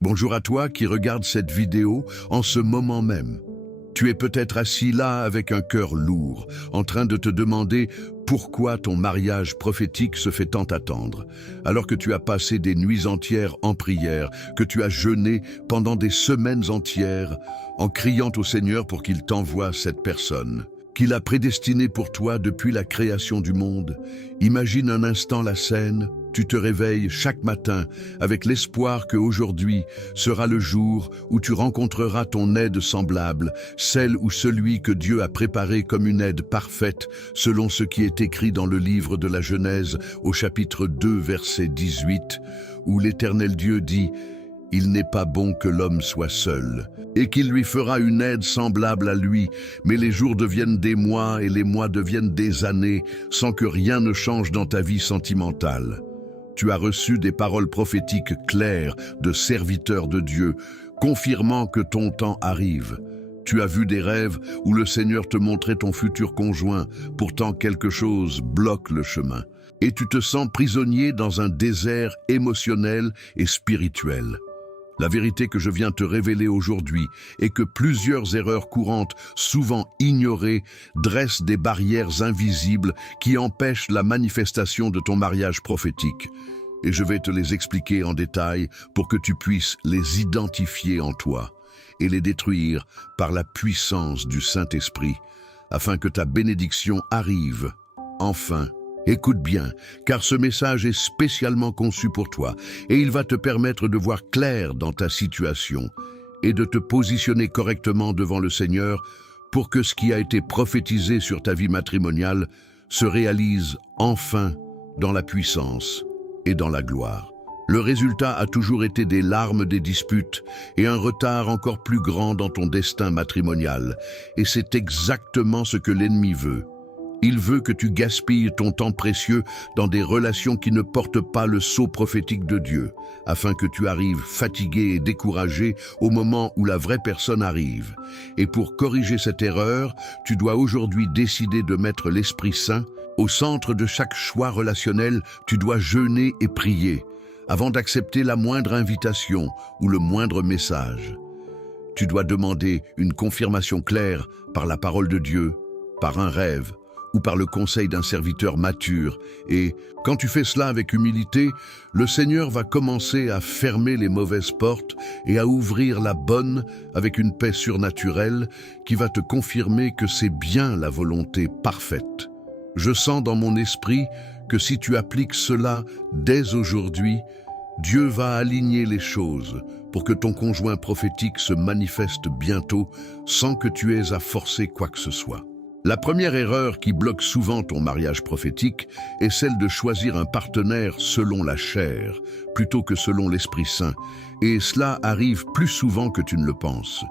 Bonjour à toi qui regarde cette vidéo en ce moment même. Tu es peut-être assis là avec un cœur lourd, en train de te demander pourquoi ton mariage prophétique se fait tant attendre, alors que tu as passé des nuits entières en prière, que tu as jeûné pendant des semaines entières, en criant au Seigneur pour qu'il t'envoie cette personne, qu'il a prédestinée pour toi depuis la création du monde. Imagine un instant la scène. Tu te réveilles chaque matin avec l'espoir qu'aujourd'hui sera le jour où tu rencontreras ton aide semblable, celle ou celui que Dieu a préparé comme une aide parfaite, selon ce qui est écrit dans le livre de la Genèse au chapitre 2, verset 18, où l'Éternel Dieu dit « Il n'est pas bon que l'homme soit seul » et qu'il lui fera une aide semblable à lui, mais les jours deviennent des mois et les mois deviennent des années sans que rien ne change dans ta vie sentimentale. Tu as reçu des paroles prophétiques claires de serviteurs de Dieu, confirmant que ton temps arrive. Tu as vu des rêves où le Seigneur te montrait ton futur conjoint, pourtant quelque chose bloque le chemin. Et tu te sens prisonnier dans un désert émotionnel et spirituel. La vérité que je viens te révéler aujourd'hui est que plusieurs erreurs courantes, souvent ignorées, dressent des barrières invisibles qui empêchent la manifestation de ton mariage prophétique. Et je vais te les expliquer en détail pour que tu puisses les identifier en toi et les détruire par la puissance du Saint-Esprit, afin que ta bénédiction arrive enfin. Écoute bien, car ce message est spécialement conçu pour toi et il va te permettre de voir clair dans ta situation et de te positionner correctement devant le Seigneur pour que ce qui a été prophétisé sur ta vie matrimoniale se réalise enfin dans la puissance et dans la gloire. Le résultat a toujours été des larmes, des disputes et un retard encore plus grand dans ton destin matrimonial. Et c'est exactement ce que l'ennemi veut. Il veut que tu gaspilles ton temps précieux dans des relations qui ne portent pas le sceau prophétique de Dieu, afin que tu arrives fatigué et découragé au moment où la vraie personne arrive. Et pour corriger cette erreur, tu dois aujourd'hui décider de mettre l'Esprit Saint au centre de chaque choix relationnel. Tu dois jeûner et prier avant d'accepter la moindre invitation ou le moindre message. Tu dois demander une confirmation claire par la parole de Dieu, par un rêve, ou par le conseil d'un serviteur mature. Et quand tu fais cela avec humilité, le Seigneur va commencer à fermer les mauvaises portes et à ouvrir la bonne avec une paix surnaturelle qui va te confirmer que c'est bien la volonté parfaite. Je sens dans mon esprit que si tu appliques cela dès aujourd'hui, Dieu va aligner les choses pour que ton conjoint prophétique se manifeste bientôt sans que tu aies à forcer quoi que ce soit. La première erreur qui bloque souvent ton mariage prophétique est celle de choisir un partenaire selon la chair, plutôt que selon l'Esprit Saint, et cela arrive plus souvent que tu ne le penses.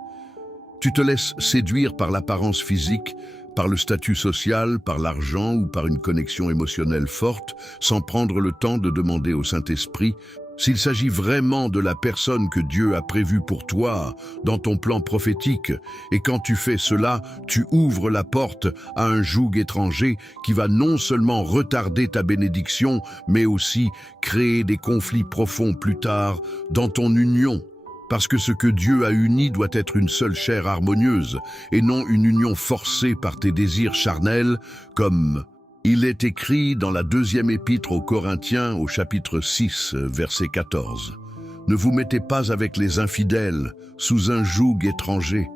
Tu te laisses séduire par l'apparence physique, par le statut social, par l'argent ou par une connexion émotionnelle forte, sans prendre le temps de demander au Saint-Esprit s'il s'agit vraiment de la personne que Dieu a prévue pour toi dans ton plan prophétique. Et quand tu fais cela, tu ouvres la porte à un joug étranger qui va non seulement retarder ta bénédiction, mais aussi créer des conflits profonds plus tard dans ton union. Parce que ce que Dieu a uni doit être une seule chair harmonieuse, et non une union forcée par tes désirs charnels, comme il est écrit dans la deuxième épître aux Corinthiens au chapitre 6, verset 14. « Ne vous mettez pas avec les infidèles sous un joug étranger.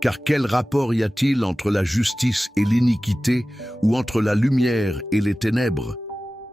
Car quel rapport y a-t-il entre la justice et l'iniquité ou entre la lumière et les ténèbres ?»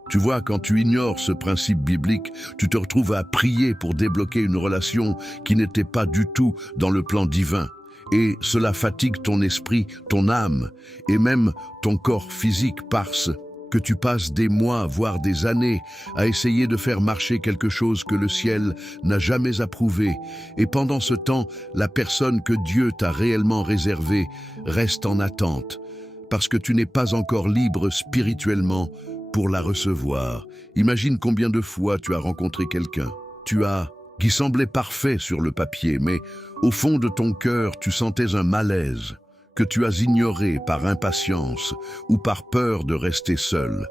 Tu vois, quand tu ignores ce principe biblique, tu te retrouves à prier pour débloquer une relation qui n'était pas du tout dans le plan divin. Et cela fatigue ton esprit, ton âme, et même ton corps physique parce que tu passes des mois, voire des années, à essayer de faire marcher quelque chose que le ciel n'a jamais approuvé. Et pendant ce temps, la personne que Dieu t'a réellement réservée reste en attente, parce que tu n'es pas encore libre spirituellement pour la recevoir. Imagine combien de fois tu as rencontré quelqu'un. Qui semblait parfait sur le papier, mais au fond de ton cœur, tu sentais un malaise que tu as ignoré par impatience ou par peur de rester seul.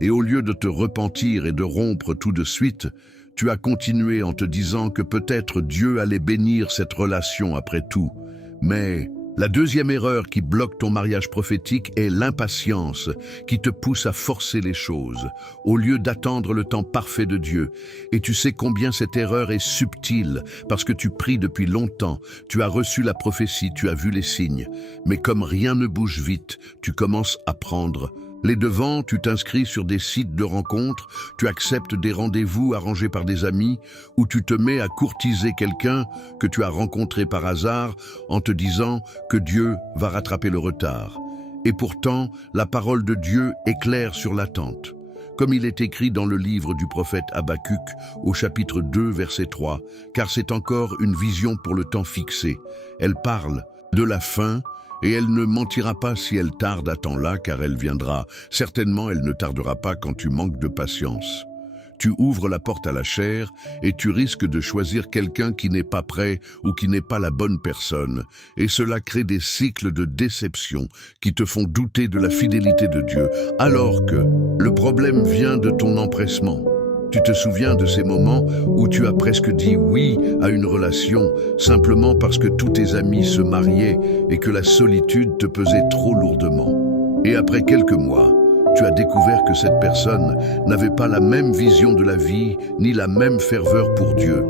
Et au lieu de te repentir et de rompre tout de suite, Tu as continué en te disant que peut-être Dieu allait bénir cette relation après tout. Mais la deuxième erreur qui bloque ton mariage prophétique est l'impatience qui te pousse à forcer les choses, au lieu d'attendre le temps parfait de Dieu. Et tu sais combien cette erreur est subtile, parce que tu pries depuis longtemps, tu as reçu la prophétie, tu as vu les signes. Mais comme rien ne bouge vite, tu commences à prendre les devants, tu t'inscris sur des sites de rencontres, tu acceptes des rendez-vous arrangés par des amis, ou tu te mets à courtiser quelqu'un que tu as rencontré par hasard en te disant que Dieu va rattraper le retard. Et pourtant, la parole de Dieu est claire sur l'attente. Comme il est écrit dans le livre du prophète Habacuc au chapitre 2, verset 3, car c'est encore une vision pour le temps fixé. Elle parle de la fin, et elle ne mentira pas si elle tarde, attends-la, car elle viendra. Certainement, elle ne tardera pas quand tu manques de patience. Tu ouvres la porte à la chair et tu risques de choisir quelqu'un qui n'est pas prêt ou qui n'est pas la bonne personne. Et cela crée des cycles de déception qui te font douter de la fidélité de Dieu, alors que le problème vient de ton empressement. Tu te souviens de ces moments où tu as presque dit oui à une relation simplement parce que tous tes amis se mariaient et que la solitude te pesait trop lourdement. Et après quelques mois, tu as découvert que cette personne n'avait pas la même vision de la vie ni la même ferveur pour Dieu.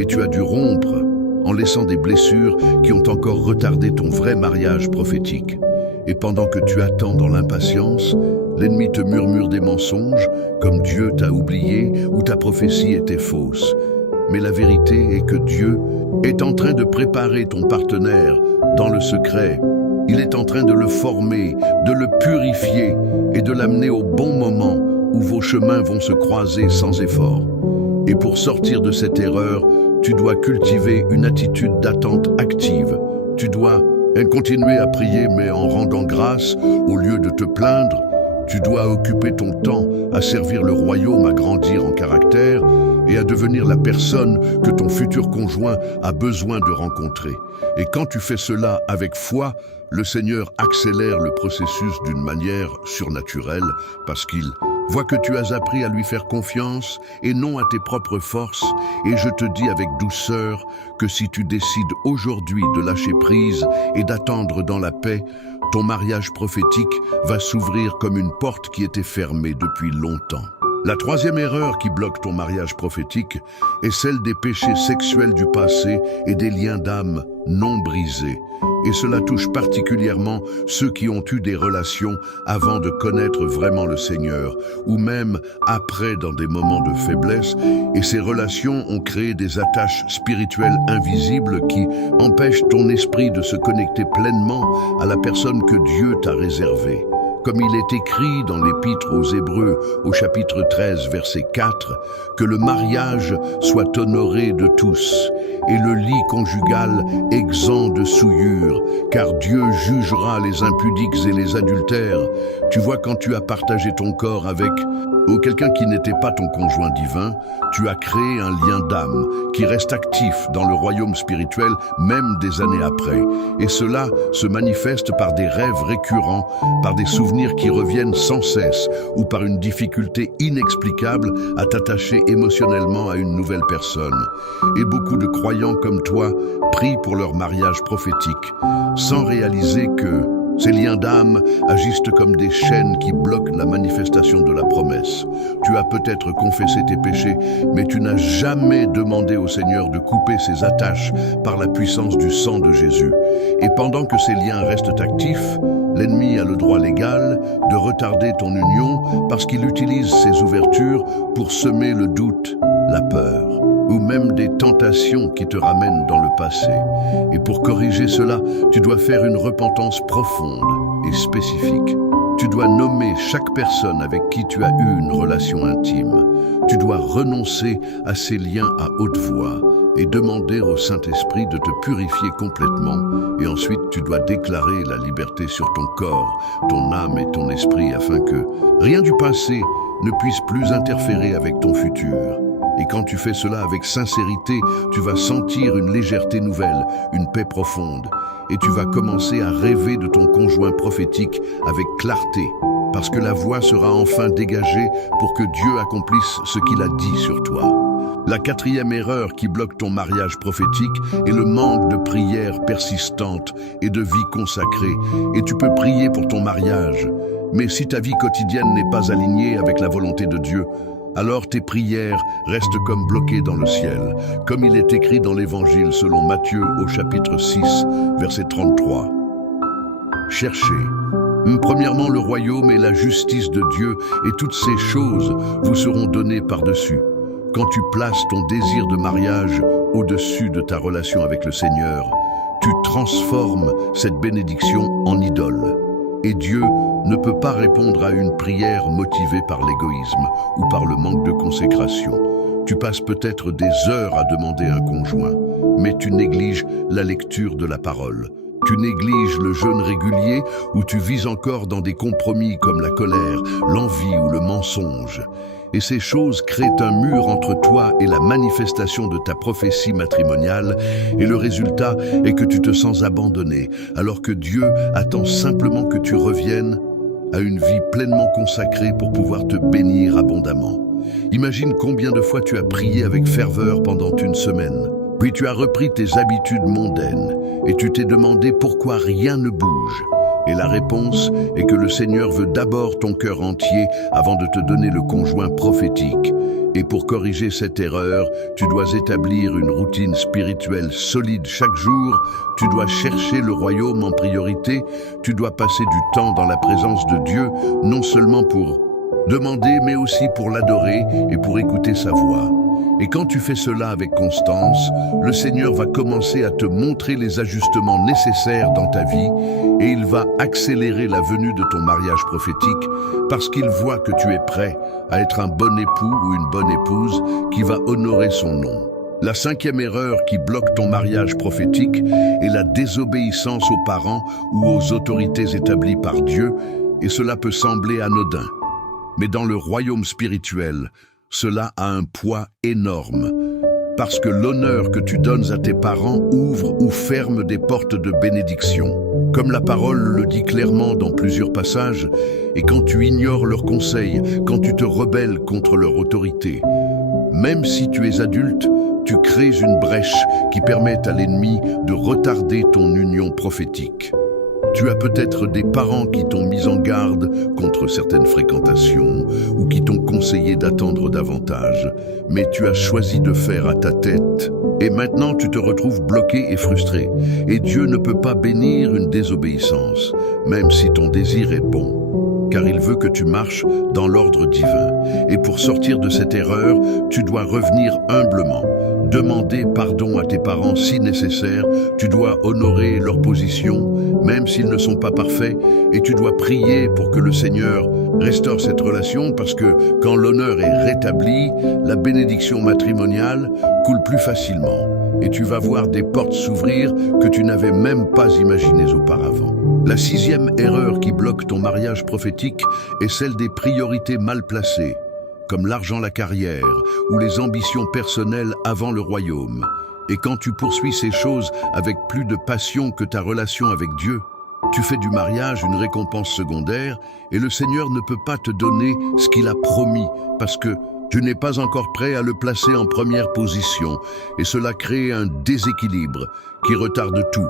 Et tu as dû rompre en laissant des blessures qui ont encore retardé ton vrai mariage prophétique. Et pendant que tu attends dans l'impatience, l'ennemi te murmure des mensonges, comme Dieu t'a oublié ou ta prophétie était fausse. Mais la vérité est que Dieu est en train de préparer ton partenaire dans le secret. Il est en train de le former, de le purifier et de l'amener au bon moment où vos chemins vont se croiser sans effort. Et pour sortir de cette erreur, tu dois cultiver une attitude d'attente active. Tu dois continuer à prier, mais en rendant grâce au lieu de te plaindre. Tu dois occuper ton temps à servir le royaume, à grandir en caractère et à devenir la personne que ton futur conjoint a besoin de rencontrer. Et quand tu fais cela avec foi, le Seigneur accélère le processus d'une manière surnaturelle parce qu'il voit que tu as appris à lui faire confiance et non à tes propres forces. Et je te dis avec douceur que si tu décides aujourd'hui de lâcher prise et d'attendre dans la paix, ton mariage prophétique va s'ouvrir comme une porte qui était fermée depuis longtemps. La troisième erreur qui bloque ton mariage prophétique est celle des péchés sexuels du passé et des liens d'âme non brisés. Et cela touche particulièrement ceux qui ont eu des relations avant de connaître vraiment le Seigneur, ou même après dans des moments de faiblesse, et ces relations ont créé des attaches spirituelles invisibles qui empêchent ton esprit de se connecter pleinement à la personne que Dieu t'a réservée. Comme il est écrit dans l'Épître aux Hébreux, au chapitre 13, verset 4, que le mariage soit honoré de tous, et le lit conjugal exempt de souillure, car Dieu jugera les impudiques et les adultères. Tu vois, quand tu as partagé ton corps avec quelqu'un qui n'était pas ton conjoint divin, tu as créé un lien d'âme qui reste actif dans le royaume spirituel même des années après. Et cela se manifeste par des rêves récurrents, par des souvenirs qui reviennent sans cesse ou par une difficulté inexplicable à t'attacher émotionnellement à une nouvelle personne. Et beaucoup de croyants comme toi prient pour leur mariage prophétique sans réaliser que ces liens d'âme agissent comme des chaînes qui bloquent la manifestation de la promesse. Tu as peut-être confessé tes péchés, mais tu n'as jamais demandé au Seigneur de couper ces attaches par la puissance du sang de Jésus. Et pendant que ces liens restent actifs, l'ennemi a le droit légal de retarder ton union parce qu'il utilise ces ouvertures pour semer le doute, la peur, ou même des tentations qui te ramènent dans le passé. Et pour corriger cela, tu dois faire une repentance profonde et spécifique. Tu dois nommer chaque personne avec qui tu as eu une relation intime. Tu dois renoncer à ces liens à haute voix et demander au Saint-Esprit de te purifier complètement. Et ensuite, tu dois déclarer la liberté sur ton corps, ton âme et ton esprit afin que rien du passé ne puisse plus interférer avec ton futur. Et quand tu fais cela avec sincérité, tu vas sentir une légèreté nouvelle, une paix profonde. Et tu vas commencer à rêver de ton conjoint prophétique avec clarté, parce que la voie sera enfin dégagée pour que Dieu accomplisse ce qu'il a dit sur toi. La quatrième erreur qui bloque ton mariage prophétique est le manque de prière persistante et de vie consacrée. Et tu peux prier pour ton mariage, mais si ta vie quotidienne n'est pas alignée avec la volonté de Dieu, alors tes prières restent comme bloquées dans le ciel, comme il est écrit dans l'Évangile selon Matthieu au chapitre 6, verset 33. Cherchez, premièrement, le royaume et la justice de Dieu, et toutes ces choses vous seront données par-dessus. Quand tu places ton désir de mariage au-dessus de ta relation avec le Seigneur, tu transformes cette bénédiction en idole. Et Dieu ne peut pas répondre à une prière motivée par l'égoïsme ou par le manque de consécration. Tu passes peut-être des heures à demander un conjoint, mais tu négliges la lecture de la parole. Tu négliges le jeûne régulier ou tu vis encore dans des compromis comme la colère, l'envie ou le mensonge. Et ces choses créent un mur entre toi et la manifestation de ta prophétie matrimoniale, et le résultat est que tu te sens abandonné, alors que Dieu attend simplement que tu reviennes à une vie pleinement consacrée pour pouvoir te bénir abondamment. Imagine combien de fois tu as prié avec ferveur pendant une semaine, puis tu as repris tes habitudes mondaines, et tu t'es demandé pourquoi rien ne bouge. Et la réponse est que le Seigneur veut d'abord ton cœur entier avant de te donner le conjoint prophétique. Et pour corriger cette erreur, tu dois établir une routine spirituelle solide chaque jour, tu dois chercher le royaume en priorité, tu dois passer du temps dans la présence de Dieu, non seulement pour demander, mais aussi pour l'adorer et pour écouter sa voix. Et quand tu fais cela avec constance, le Seigneur va commencer à te montrer les ajustements nécessaires dans ta vie et il va accélérer la venue de ton mariage prophétique parce qu'il voit que tu es prêt à être un bon époux ou une bonne épouse qui va honorer son nom. La cinquième erreur qui bloque ton mariage prophétique est la désobéissance aux parents ou aux autorités établies par Dieu, et cela peut sembler anodin. Mais dans le royaume spirituel, cela a un poids énorme, parce que l'honneur que tu donnes à tes parents ouvre ou ferme des portes de bénédiction. Comme la parole le dit clairement dans plusieurs passages, et quand tu ignores leurs conseils, quand tu te rebelles contre leur autorité, même si tu es adulte, tu crées une brèche qui permet à l'ennemi de retarder ton union prophétique. Tu as peut-être des parents qui t'ont mis en garde contre certaines fréquentations ou qui t'ont conseillé d'attendre davantage, mais tu as choisi de faire à ta tête. Et maintenant, tu te retrouves bloqué et frustré. Et Dieu ne peut pas bénir une désobéissance, même si ton désir est bon, car il veut que tu marches dans l'ordre divin. Et pour sortir de cette erreur, tu dois revenir humblement. Demander pardon à tes parents si nécessaire, tu dois honorer leur position, même s'ils ne sont pas parfaits, et tu dois prier pour que le Seigneur restaure cette relation, parce que quand l'honneur est rétabli, la bénédiction matrimoniale coule plus facilement, et tu vas voir des portes s'ouvrir que tu n'avais même pas imaginées auparavant. La sixième erreur qui bloque ton mariage prophétique est celle des priorités mal placées, comme l'argent, la carrière ou les ambitions personnelles avant le royaume. Et quand tu poursuis ces choses avec plus de passion que ta relation avec Dieu, tu fais du mariage une récompense secondaire et le Seigneur ne peut pas te donner ce qu'il a promis parce que tu n'es pas encore prêt à le placer en première position et cela crée un déséquilibre qui retarde tout.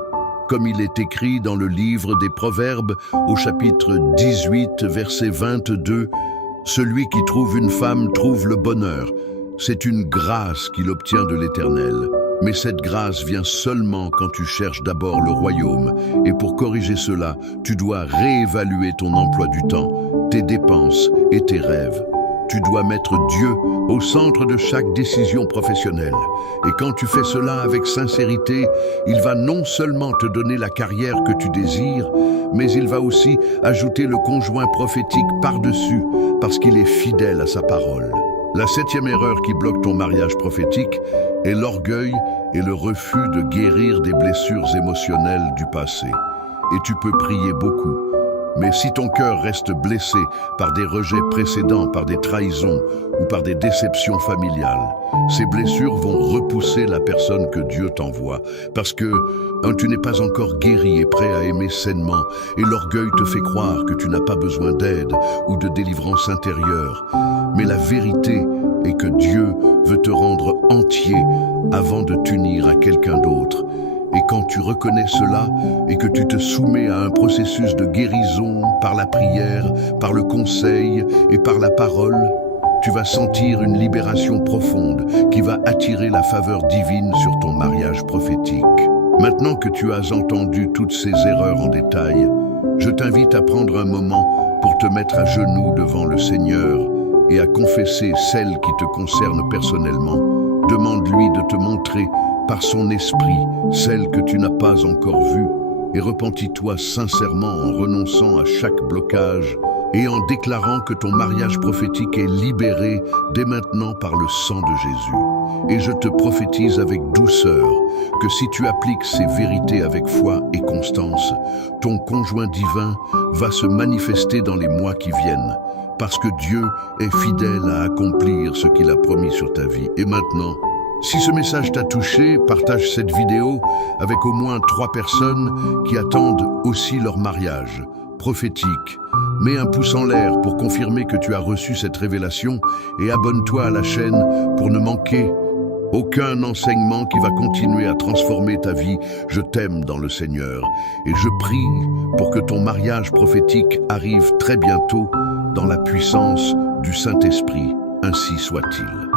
Comme il est écrit dans le livre des Proverbes au chapitre 18, verset 22, « Celui qui trouve une femme trouve le bonheur. C'est une grâce qu'il obtient de l'Éternel. Mais cette grâce vient seulement quand tu cherches d'abord le royaume. Et pour corriger cela, tu dois réévaluer ton emploi du temps, tes dépenses et tes rêves. Tu dois mettre Dieu au centre de chaque décision professionnelle. Et quand tu fais cela avec sincérité, il va non seulement te donner la carrière que tu désires, mais il va aussi ajouter le conjoint prophétique par-dessus, parce qu'il est fidèle à sa parole. La septième erreur qui bloque ton mariage prophétique est l'orgueil et le refus de guérir des blessures émotionnelles du passé. Et tu peux prier beaucoup, Mais si ton cœur reste blessé par des rejets précédents, par des trahisons ou par des déceptions familiales, ces blessures vont repousser la personne que Dieu t'envoie. Parce que, tu n'es pas encore guéri et prêt à aimer sainement, et l'orgueil te fait croire que tu n'as pas besoin d'aide ou de délivrance intérieure. Mais la vérité est que Dieu veut te rendre entier avant de t'unir à quelqu'un d'autre. Et quand tu reconnais cela et que tu te soumets à un processus de guérison par la prière, par le conseil et par la parole, tu vas sentir une libération profonde qui va attirer la faveur divine sur ton mariage prophétique. Maintenant que tu as entendu toutes ces erreurs en détail, je t'invite à prendre un moment pour te mettre à genoux devant le Seigneur et à confesser celles qui te concernent personnellement. Demande-lui de te montrer par son esprit celles que tu n'as pas encore vues et repentis-toi sincèrement en renonçant à chaque blocage et en déclarant que ton mariage prophétique est libéré dès maintenant par le sang de Jésus. Et je te prophétise avec douceur que si tu appliques ces vérités avec foi et constance, ton conjoint divin va se manifester dans les mois qui viennent, parce que Dieu est fidèle à accomplir ce qu'il a promis sur ta vie. Et maintenant, si ce message t'a touché, partage cette vidéo avec au moins 3 personnes qui attendent aussi leur mariage prophétique. Mets un pouce en l'air pour confirmer que tu as reçu cette révélation et abonne-toi à la chaîne pour ne manquer aucun enseignement qui va continuer à transformer ta vie. Je t'aime dans le Seigneur et je prie pour que ton mariage prophétique arrive très bientôt dans la puissance du Saint-Esprit. Ainsi soit-il.